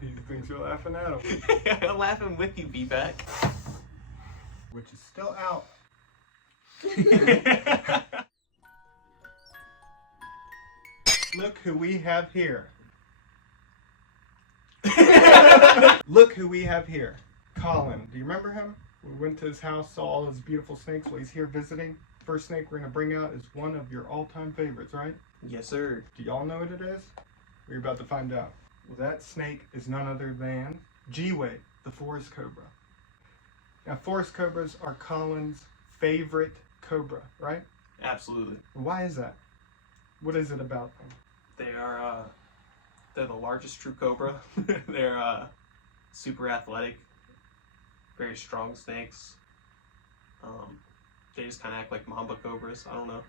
He thinks you're laughing at him. I'm laughing with you, BeiBei. Which is still out. Look who we have here. Look who we have here. Colin. Do you remember him? We went to his house, saw all his beautiful snakes while he's here visiting. First snake we're going to bring out is one of your all-time favorites, right? Yes, sir. Do y'all know what it is? We're about to find out. Well, that snake is none other than G-Way, the forest cobra. Now, forest cobras are Colin's favorite cobra, right? Absolutely. Why is that? What is it about them? They're the largest true cobra. They're super athletic, very strong snakes. They just kind of act like mamba cobras. I don't know.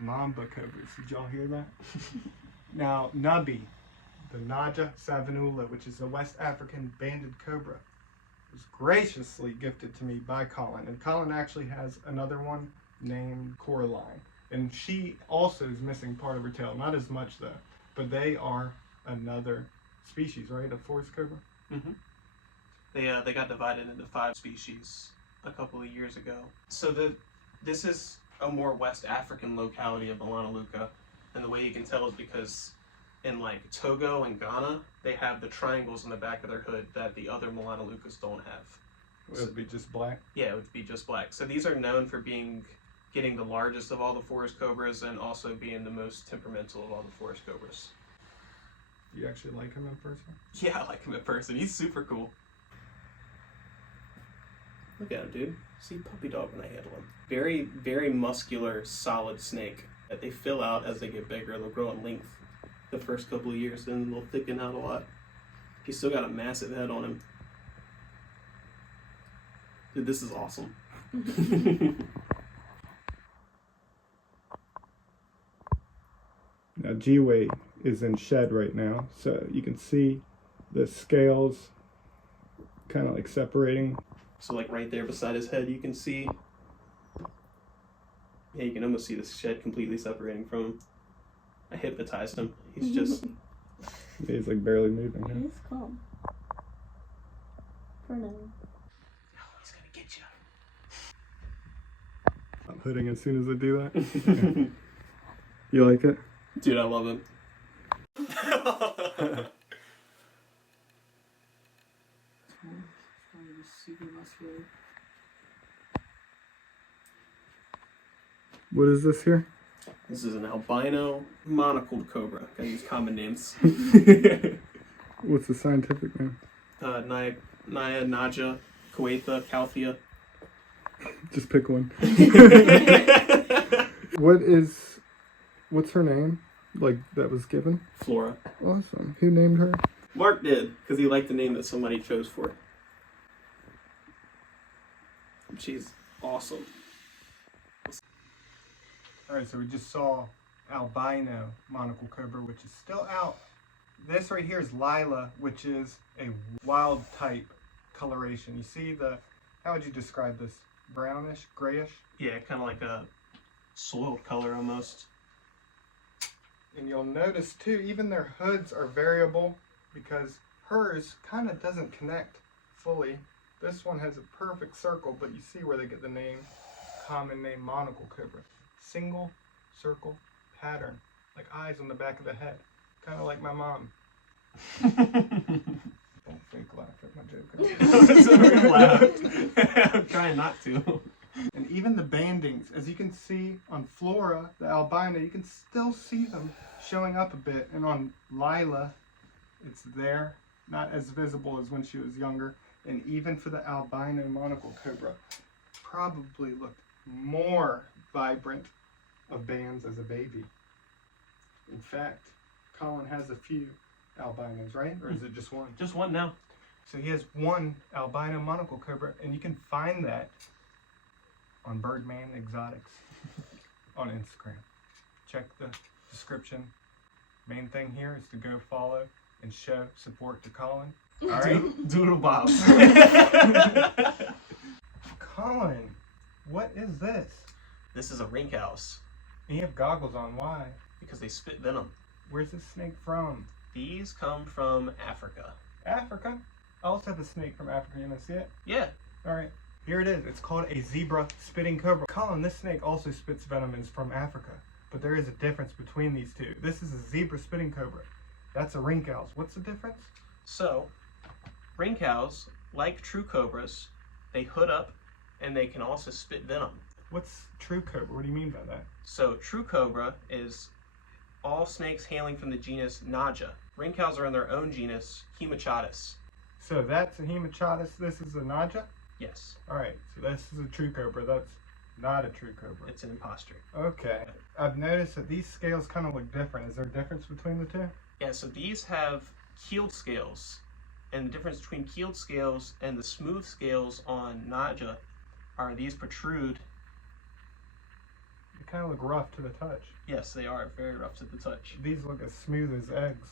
Mamba cobras. Did y'all hear that? Now, Nubby, the Naja savanula, which is a West African banded cobra, was graciously gifted to me by Colin. And Colin actually has another one named Coraline. And she also is missing part of her tail. Not as much, though. But they are another species, right? A forest cobra? Mm-hmm. They got divided into 5 species a couple of years ago. So this is a more West African locality of Melaleuca. And the way you can tell is because in like Togo and Ghana, they have the triangles in the back of their hood that the other Melaleucas don't have. Would it be just black? Yeah, it would be just black. So these are known for getting the largest of all the forest cobras and also being the most temperamental of all the forest cobras. Do you actually like him in person? Yeah, I like him in person. He's super cool. Look at him, dude. See puppy dog when I handle him. Very, very muscular, solid snake that they fill out as they get bigger. They'll grow in length the first couple of years, then they'll thicken out a lot. He's still got a massive head on him. Dude, this is awesome. Now, G-Way is in shed right now, so you can see the scales kind of like separating. So like right there beside his head, you can see, yeah, you can almost see the shed completely separating from him. I hypnotized him. He's just... He's like barely moving. It is calm. For now. Oh, he's gonna get you. I'm hooding as soon as I do that. You like it? Dude, I love him. What is this here? This is an albino monocled cobra. Gotta use common names. What's the scientific name? Naya, Naja, Kuwaitha, Calthea. Just pick one. What's her name? Like, that was given? Flora. Awesome. Who named her? Mark did, because he liked the name that somebody chose for her. She's awesome. Alright, so we just saw albino monocle cobra, which is still out. This right here is Lila, which is a wild type coloration. You see how would you describe this? Brownish, grayish? Yeah, kind of like a soiled color almost. And you'll notice too, even their hoods are variable because hers kind of doesn't connect fully. This one has a perfect circle, but you see where they get the name, common name monocle cobra. Single circle pattern, like eyes on the back of the head, kind of like my mom. Don't fake laugh at my joke. I'm trying not to. And even the bandings, as you can see on Flora, the albino, you can still see them showing up a bit. And on Lila, it's there, not as visible as when she was younger. And even for the albino monocle cobra, probably looked more vibrant of bands as a baby. In fact, Colin has a few albinos, right? Or is it just one? Just one now. So he has one albino monocle cobra, and you can find that on Birdman Exotics on Instagram. Check the description. Main thing here is to go follow and show support to Colin. All right? Doodlebob. Colin, what is this? This is a rink house. And you have goggles on. Why? Because they spit venom. Where's this snake from? These come from Africa. Africa? I also have a snake from Africa. You want to see it? Yeah. Alright. Here it is. It's called a zebra spitting cobra. Colin, this snake also spits venom and is from Africa. But there is a difference between these two. This is a zebra spitting cobra. That's a ring cows. What's the difference? So, ring cows, like true cobras, they hood up and they can also spit venom. What's true cobra? What do you mean by that? So, true cobra is all snakes hailing from the genus Naja. Ring cows are in their own genus, Hemachatus. So that's a hemachatus. This is a naja? Yes, Alright, so this is a true cobra. That's not a true cobra. it's an imposter. Okay. I've noticed that these scales kind of look different. Is there a difference between the two? Yeah, so these have keeled scales. And the difference between keeled scales and the smooth scales on Naja are these protrude. They kind of look rough to the touch. Yes, they are very rough to the touch. These look as smooth as eggs.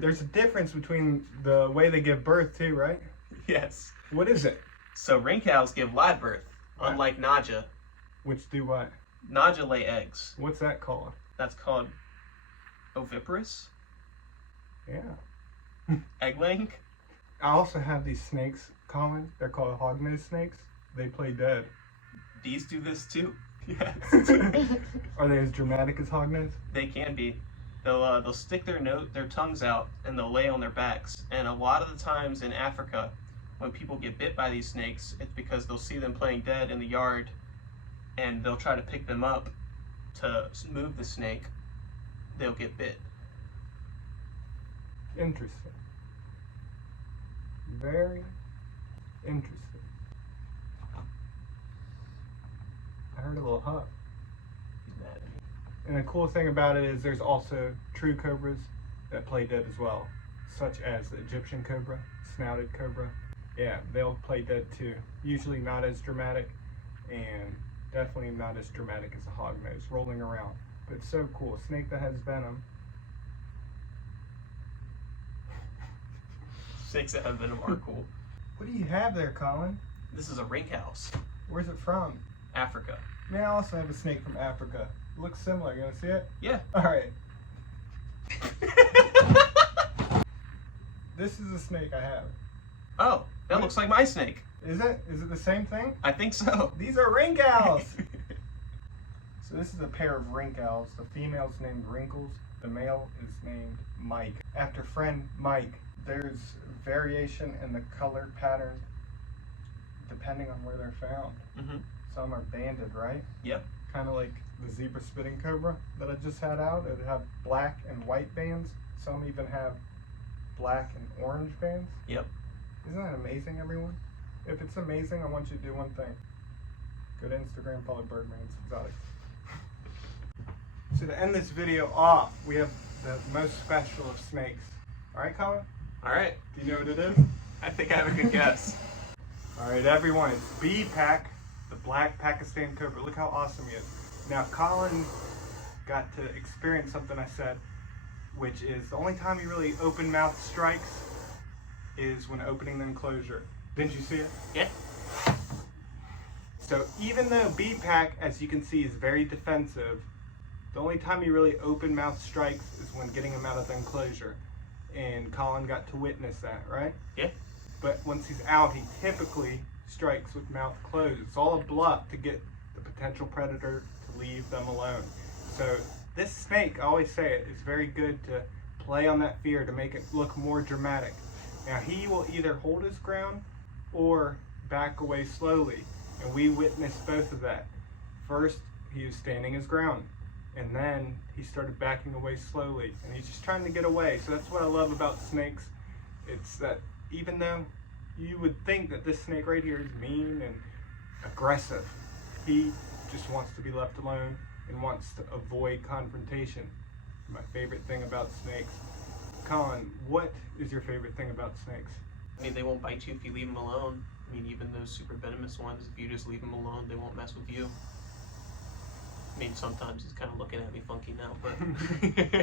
There's a difference between the way they give birth too, right? Yes. What is it? So ring cows give live birth, Right. unlike Naja. Which do what? Naja lay eggs. What's that called? That's called oviparous, Yeah. egg laying. I also have these snakes, Colin. They're called hognose snakes. They play dead. These do this too. Yes. Are they as dramatic as hognose? They can be. They'll stick their tongues out and they'll lay on their backs. And a lot of the times in Africa, when people get bit by these snakes, it's because they'll see them playing dead in the yard, and they'll try to pick them up to move the snake. They'll get bit. Interesting. Very interesting. I heard a little huff. He's mad at me. And the cool thing about it is there's also true cobras that play dead as well, such as the Egyptian cobra, snouted cobra. Yeah, they'll play dead too. Usually not as dramatic, and definitely not as dramatic as a hognose rolling around. But it's so cool. A snake that has venom. Snakes that have venom are cool. What do you have there, Colin? This is a ring house. Where's it from? Africa. Man, I also have a snake from Africa. It looks similar. You want to see it? Yeah. Alright. This is a snake I have. Oh, that looks like my snake. Is it? Is it the same thing? I think so. These are ring owls! So this is a pair of ring owls. The female's named Wrinkles. The male is named Mike. After friend Mike, there's variation in the color pattern depending on where they're found. Mm-hmm. Some are banded, right? Yep. Kind of like the zebra spitting cobra that I just had out. It would have black and white bands. Some even have black and orange bands. Yep. Isn't that amazing, everyone? If it's amazing, I want you to do one thing. Go to Instagram, follow Birdman's Exotics. So to end this video off, we have the most special of snakes. Alright, Colin? All right. Do you know what it is? I think I have a good guess. Alright, everyone, it's B-Pack, the black Pakistan cobra. Look how awesome he is. Now, Colin got to experience something I said, which is the only time he really open mouth strikes is when opening the enclosure. Didn't you see it? Yeah. So even though B-Pack, as you can see, is very defensive, the only time he really open mouth strikes is when getting him out of the enclosure. And Colin got to witness that, right? Yeah. But once he's out, he typically strikes with mouth closed. It's all a bluff to get the potential predator to leave them alone. So this snake, I always say it, is very good to play on that fear to make it look more dramatic. Now he will either hold his ground or back away slowly. And we witnessed both of that. First, he was standing his ground. And then he started backing away slowly. And he's just trying to get away. So that's what I love about snakes. It's that even though you would think that this snake right here is mean and aggressive, he just wants to be left alone and wants to avoid confrontation. My favorite thing about snakes. Colin, what is your favorite thing about snakes? I mean, they won't bite you if you leave them alone. I mean, even those super venomous ones, if you just leave them alone, they won't mess with you. I mean, sometimes he's kind of looking at me funky now, but...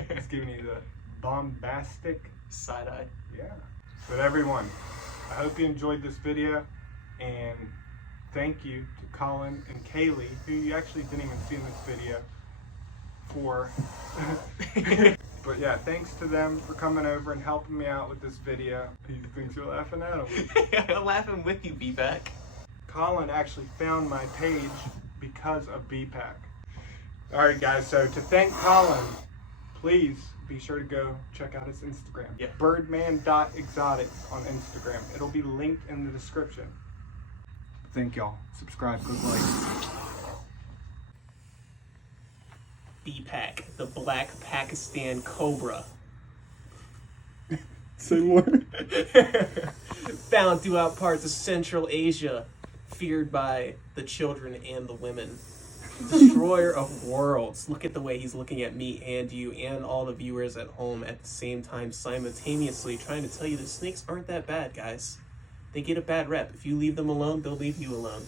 It's giving you the bombastic side-eye. Yeah. But everyone, I hope you enjoyed this video, and thank you to Colin and Kaylee, who you actually didn't even see in this video, for. But yeah, thanks to them for coming over and helping me out with this video. He thinks you're laughing at him. I'm laughing with you, B-Pack. Colin actually found my page because of BPAC. Alright guys, so to thank Colin, please be sure to go check out his Instagram. Yeah. Birdman.exotics on Instagram. It'll be linked in the description. Thank y'all. Subscribe, click like. B-Pack, the black Pakistan cobra. Say more. Found throughout parts of Central Asia, feared by the children and the women. Destroyer of worlds. Look at the way he's looking at me and you and all the viewers at home at the same time, simultaneously trying to tell you that snakes aren't that bad, guys. They get a bad rep. If you leave them alone, they'll leave you alone.